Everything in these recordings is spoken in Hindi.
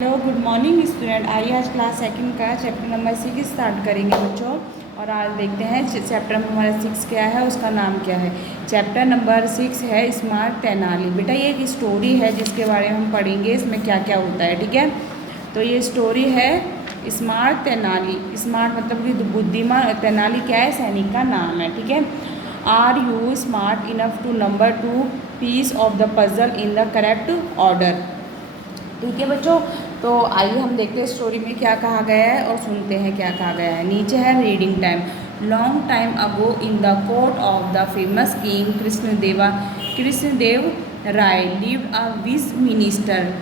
Hello good morning student. आइए आज क्लास सेकंड का चैप्टर नंबर 6 स्टार्ट करेंगे बच्चों। और आज देखते हैं चैप्टर नंबर 6 क्या है, उसका नाम क्या है। चैप्टर नंबर 6 है स्मार्ट तेनाली। बेटा ये एक स्टोरी है जिसके बारे में हम पढ़ेंगे, इसमें क्या क्या होता है, ठीक है। तो ये स्टोरी है स्मार्ट तेनाली। स्मार्ट मतलब कि बुद्धिमान, तेनाली क्या है, सैनिक का नाम है, ठीक है। Are you smart enough to number 2 piece of the puzzle in the correct order. ठीक है बच्चों, तो आइए हम देखते हैं स्टोरी में क्या कहा गया है और सुनते हैं क्या कहा गया है। नीचे है reading time. Long time ago in the court of the famous king Krishnadeva Raya lived a wise minister.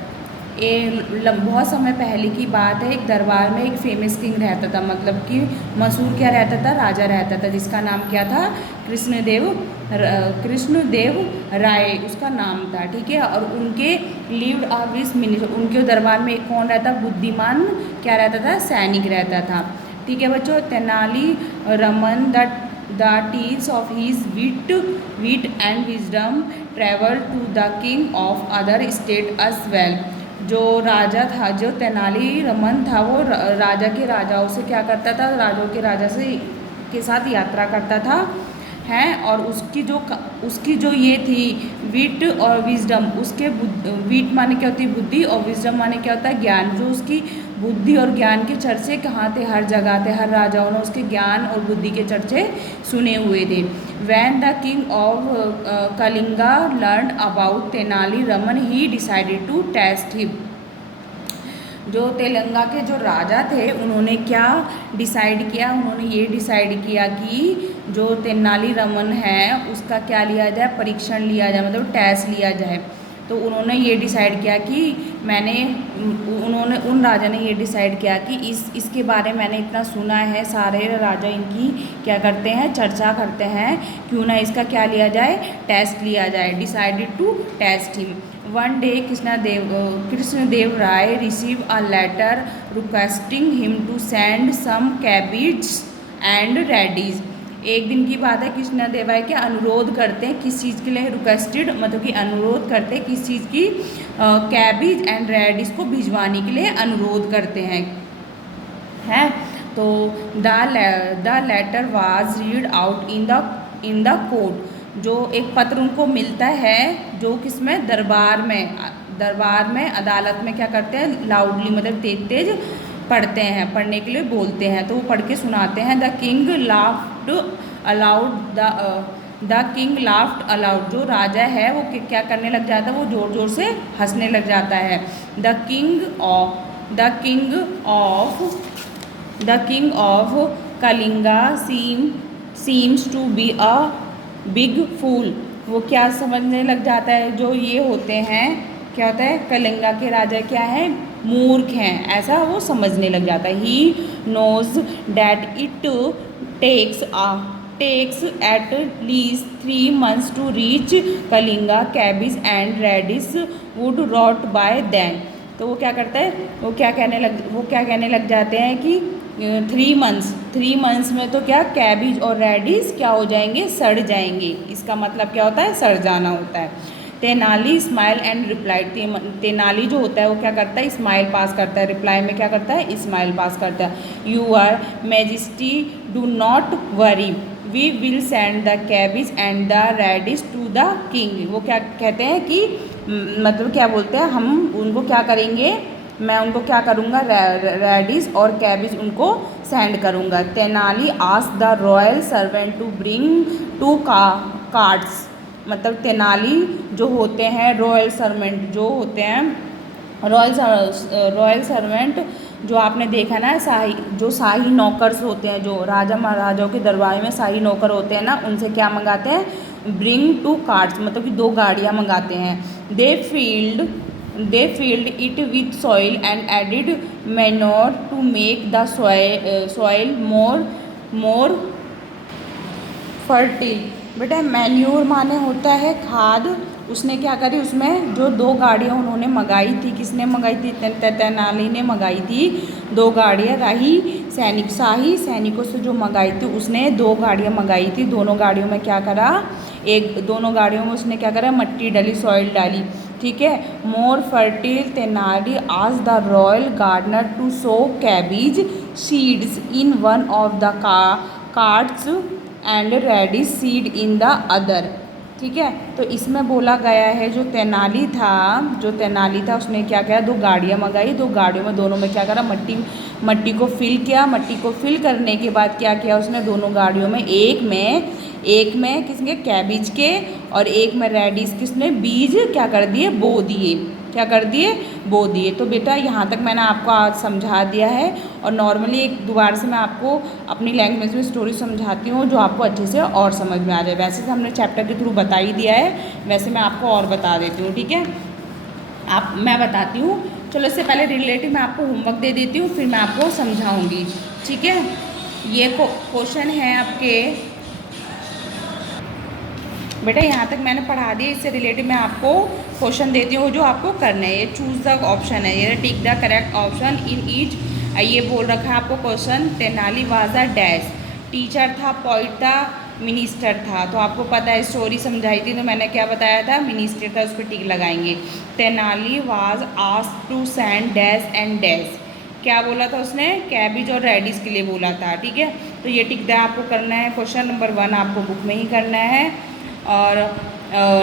बहुत समय पहले की बात है, एक दरबार में एक फेमस किंग रहता था, मतलब कि मशहूर क्या रहता था, राजा रहता था, जिसका नाम क्या था, कृष्णदेव राय उसका नाम था, ठीक है। और उनके लिव्ड अ विज मिनिस्टर, उनके दरबार में एक कौन रहता, बुद्धिमान क्या रहता था, सैनिक रहता था, ठीक है बच्चों। Tenali Raman the tales of his wit and wisdom travel to the king of other state as well. जो राजा था, जो तेनाली रमन था, वो राजा के राजाओं से क्या करता था, राजाओं के राजा से के साथ यात्रा करता था, हैं। और उसकी जो ये थी विट और विजडम, उसके विट माने क्या होती है, बुद्धि, और विजडम माने क्या होता है, ज्ञान। जो उसकी बुद्धि और ज्ञान के चर्चे कहाँ थे, हर जगह थे, हर राजाओं ने उसके ज्ञान और बुद्धि के चर्चे सुने हुए थे। When the king of Kalinga learn about Tenali Raman he decided to test him. जो तेलंगा के जो राजा थे, उन्होंने क्या डिसाइड किया, उन्होंने ये डिसाइड किया कि जो तेनाली रमन है उसका क्या लिया जाए, परीक्षण लिया जाए, मतलब टेस्ट लिया जाए। तो उन्होंने ये डिसाइड किया कि उन राजा ने ये डिसाइड किया कि इसके बारे में मैंने इतना सुना है, सारे राजा इनकी क्या करते हैं, चर्चा करते हैं, क्यों ना इसका क्या लिया जाए, टेस्ट लिया जाए। Decided to test him. One day Krishnadeva Raya receive a letter requesting him to send some cabbage and radishes. एक दिन की बात है, कृष्णदेव राय के अनुरोध करते हैं, किस चीज़ के लिए, रिक्वेस्टेड मतलब कि अनुरोध करते हैं, किस चीज़ की, कैबेज एंड रेडीज को भिजवाने के लिए अनुरोध करते हैं। तो the letter was read out in the court. जो एक पत्र उनको मिलता है, जो किसमें, दरबार में अदालत में क्या करते हैं, लाउडली मतलब तेज पढ़ते हैं, पढ़ने के लिए बोलते हैं, तो वो पढ़ के सुनाते हैं। The king laughed allowed. जो राजा है वो क्या करने लग जाता है, वो ज़ोर ज़ोर से हंसने लग जाता है। The king of Kalinga seems to be a big fool. वो क्या समझने लग जाता है, जो ये होते हैं, क्या होता है, कलिंगा के राजा क्या है, मूर्ख हैं, ऐसा वो समझने लग जाता है। He knows that it takes at least 3 months to reach Kalinga, cabbage and radish would rot by then. तो वो क्या करता है, वो क्या कहने लग जाते हैं कि 3 months में तो क्या, कैबिज और रेडिस क्या हो जाएंगे, सड़ जाएंगे। इसका मतलब क्या होता है, सड़ जाना होता है। Tenali smile and reply. Tenali जो होता है वो क्या करता है, स्माइल पास करता है, रिप्लाई में क्या करता है, स्माइल पास करता है। Your majesty do not worry, we will send the cabbage and the radish to the king. वो क्या कहते हैं कि मतलब क्या बोलते हैं, हम उनको क्या करेंगे, मैं उनको क्या करूँगा, रेडिस और कैबिज उनको सेंड करूँगा। Tenali ask the royal servant to bring 2 carts. मतलब तेनाली जो होते हैं, रॉयल सर्वेंट जो होते हैं, रॉयल सर्वेंट जो आपने देखा ना, शाही नौकर्स होते हैं, जो राजा महाराजाओं के दरबार में शाही नौकर होते हैं ना, उनसे क्या मंगाते हैं, ब्रिंग 2 कार्ड्स, मतलब कि 2 गाड़ियाँ मंगाते हैं। They filled it with soil and added manure to make the soil more fertile. बेटा मैन्योर माने होता है खाद। उसने क्या करी, उसमें जो 2 गाड़ियाँ उन्होंने मंगाई थी, किसने मंगाई थी, तेनाली ने मंगाई थी 2 गाड़ियाँ। शाही सैनिकों से जो मंगाई थी, उसने 2 गाड़ियाँ मंगाई थी। दोनों गाड़ियों में क्या करा, दोनों गाड़ियों में उसने क्या करा, मट्टी डाली, सॉइल डाली, ठीक है। मोर फर्टिल तेनाली आज the royal gardener to sow cabbage seeds in one of the carts and radish seed in the other. ठीक है, तो इसमें बोला गया है जो तेनाली था उसने क्या किया, 2 गाड़ियाँ मंगाई, 2 गाड़ियों में दोनों में क्या करा, मट्टी को फिल किया। मट्टी को फिल करने के बाद क्या किया उसने, दोनों गाड़ियों में एक में किसके, कैबेज के, और एक में रेडिश किसने बीज क्या कर दिए, बो दिए। तो बेटा यहाँ तक मैंने आपको आज समझा दिया है, और नॉर्मली एक दोबारा से मैं आपको अपनी लैंग्वेज में स्टोरी समझाती हूँ जो आपको अच्छे से और समझ में आ जाए। वैसे तो हमने चैप्टर के थ्रू बता ही दिया है, वैसे मैं आपको और बता देती हूँ। ठीक है, मैं बताती हूँ। चलो इससे पहले रिलेटिव मैं आपको होमवर्क दे देती हूँ, फिर मैं आपको समझाऊँगी। ठीक है, ये क्वेश्चन है आपके बेटा, यहाँ तक मैंने पढ़ा दिया। इससे रिलेटेड मैं आपको क्वेश्चन देती हूँ जो आपको करना है। ये चूज़ द ऑप्शन है, ये tick the correct option in each. ये बोल रखा है आपको question, Tenali was a dash, teacher था, पोइट था, मिनिस्टर था। तो आपको पता है स्टोरी समझाई थी तो मैंने क्या बताया था, मिनिस्टर था, उस पर टिक लगाएंगे। Tenali was asked to send dash and dash, क्या बोला था उसने, कैबेज और रेडिश के लिए बोला था। ठीक है, तो ये टिक द आपको करना है। क्वेश्चन नंबर 1 आपको बुक में ही करना है। और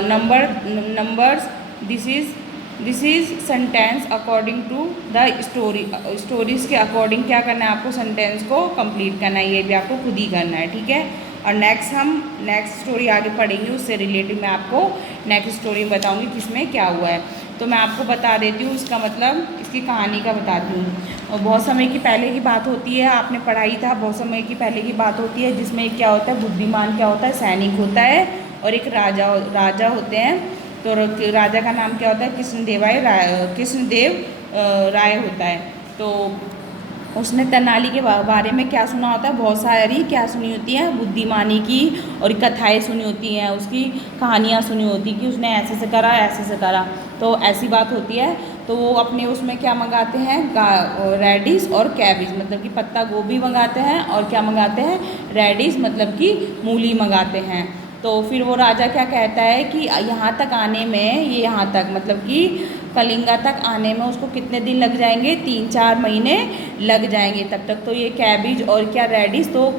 numbers this is sentence according to the stories के अकॉर्डिंग क्या करना है आपको, सेंटेंस को कंप्लीट करना है। ये भी आपको खुद ही करना है। ठीक है, और नेक्स्ट स्टोरी आगे पढ़ेंगे, उससे रिलेटेड मैं आपको नेक्स्ट स्टोरी बताऊंगी किसमें क्या हुआ है। तो मैं आपको बता देती हूँ इसका मतलब, इसकी कहानी का बताती हूँ। और बहुत समय की पहले की बात होती है, आपने पढ़ाई था, बहुत समय की पहले की बात होती है, जिसमें क्या होता है, बुद्धिमान क्या होता है, सैनिक होता है, और एक राजा होते हैं। तो राजा का नाम क्या होता है, कृष्णदेव राय होता है। तो उसने तेनाली के बारे में क्या सुना होता है, बहुत सारी क्या सुनी होती हैं, बुद्धिमानी की और कथाएं सुनी होती हैं, उसकी कहानियाँ सुनी होती कि उसने ऐसे से करा। तो ऐसी बात होती है। तो वो अपने उसमें क्या मंगाते हैं, रेडिश और कैबेज मतलब कि पत्ता गोभी मंगाते हैं, और क्या मंगाते हैं, रेडिश मतलब कि मूली मंगाते हैं। तो फिर वो राजा क्या कहता है कि यहाँ तक आने में, ये यहाँ तक मतलब कि कलिंगा तक आने में उसको कितने दिन लग जाएंगे, 3-4 महीने लग जाएंगे। तब तक तो ये कैबेज और क्या रेडिश तो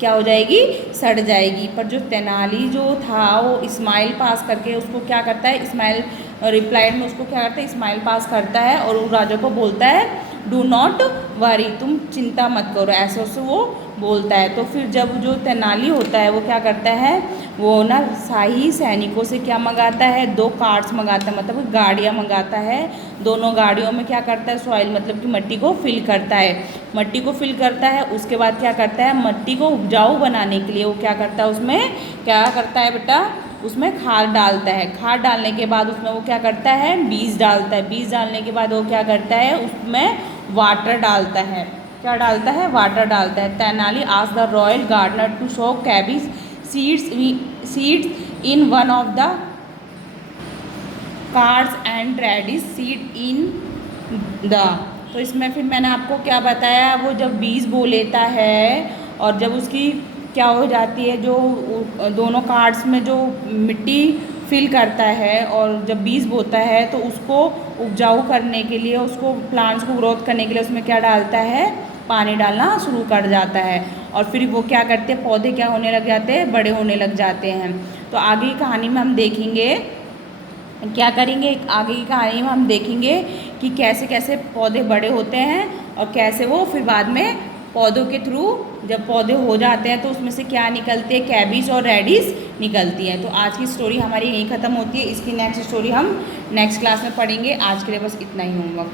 क्या हो जाएगी, सड़ जाएगी। पर जो तेनाली जो था वो स्माइल पास करके उसको क्या करता है, रिप्लाइड में उसको क्या करता है, स्माइल पास करता है, और वो राजा को बोलता है डू नॉट वरी, तुम चिंता मत करो, ऐसे उससे वो बोलता है। तो फिर जब जो तेनाली होता है वो क्या करता है, वो ना शाही सैनिकों से क्या मंगाता है, 2 कार्ट्स मंगाता है, मतलब गाड़ियाँ मंगाता है। दोनों गाड़ियों में क्या करता है, सॉइल मतलब कि मट्टी को फिल करता है। उसके बाद क्या करता है, मट्टी को उपजाऊ बनाने के लिए वो क्या करता है, उसमें क्या करता है बेटा, उसमें खाद डालता है। खाद डालने के बाद उसमें वो क्या करता है, बीज डालता है। बीज डालने के बाद वो क्या करता है, उसमें वाटर डालता है। क्या डालता है, वाटर डालता है। Tenali asked the royal gardener to sow cabbage seeds in one of the carts and radish seed in the. तो इसमें फिर मैंने आपको क्या बताया, वो जब बीज बो लेता है और जब उसकी क्या हो जाती है, जो दोनों कार्ड्स में जो मिट्टी फिल करता है और जब बीज बोता है तो उसको उपजाऊ करने के लिए, उसको प्लांट्स को ग्रोथ करने के लिए उसमें क्या डालता है, पानी डालना शुरू कर जाता है। और फिर वो क्या करते हैं, पौधे क्या होने लग जाते हैं, बड़े होने लग जाते हैं। तो आगे की कहानी में हम देखेंगे क्या करेंगे, आगे की कहानी में हम देखेंगे कि कैसे कैसे पौधे बड़े होते हैं और कैसे वो फिर बाद में पौधों के थ्रू जब पौधे हो जाते हैं तो उसमें से क्या निकलते हैं, कैबेज और रेडिश निकलती है। तो आज की स्टोरी हमारी यहीं ख़त्म होती है। इसकी नेक्स्ट स्टोरी हम नेक्स्ट क्लास में पढ़ेंगे। आज के लिए बस इतना ही होमवर्क।